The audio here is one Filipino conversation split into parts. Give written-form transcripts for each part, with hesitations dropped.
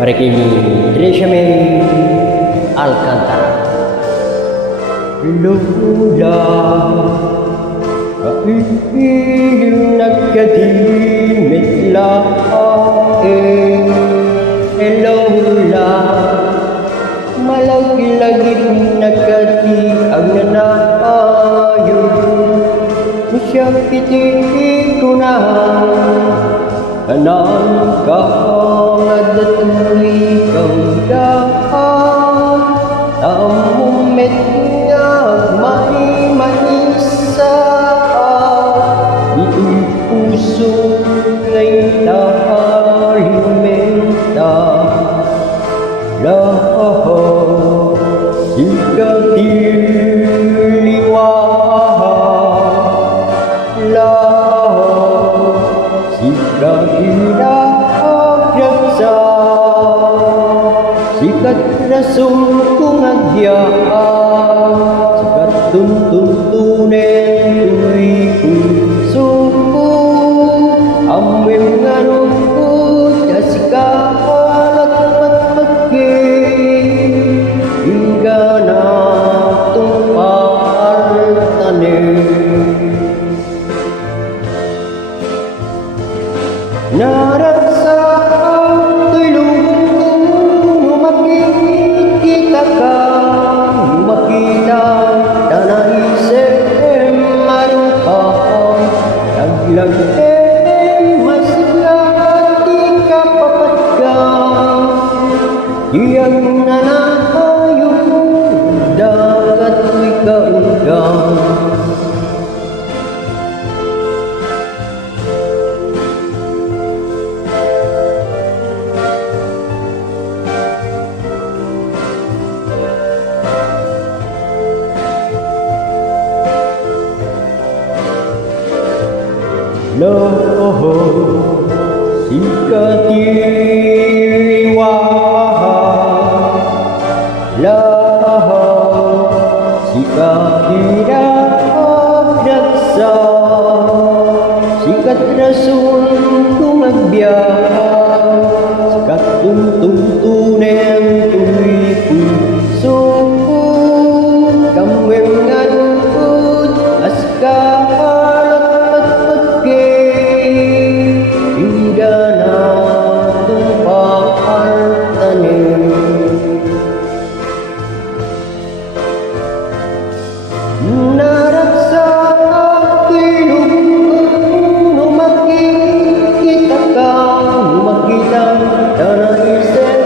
para kay Tricia May Alcantara. Lula, kaiyong nagkadimit laing. Lula, malagilagit nagkati ang nanayong. Siya piti ko na kanan ka at tuloy kang daan. Tamumit nga may manisa, ito'y puso nga'y tahalimenta. Lahat sikat rasong kong agyaan, sikat tuntunin tuloy puso ko. Amwim nga rupot kasikalat patpagin, hingga na itong partanin. Narasa to'y lubong kung makikita ka, makita na naisip marupang naglag masigla at di ka papatgang. Iyang nanakayo dagat ko'y kaundang. Lahat sikat iriwahan, lahat sikat iragdagsa, sikat rason kung agbiyahan, sikat tuntunin tuloy puso ko. Kamwem nga lukod askahan, naraksa ako'y lubong kung makikita ka, makita na naisip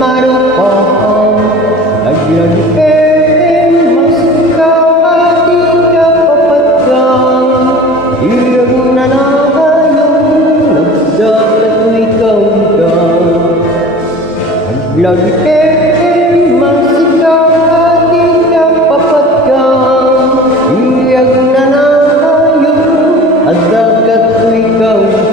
marupang naglagay masikaw at di ka papatgang. Iyang nanahayong nagdagat ko'y kaundang, naglagay masikaw at di ka papatgang. Iyang nanahayong at dagat ko'y kaundang.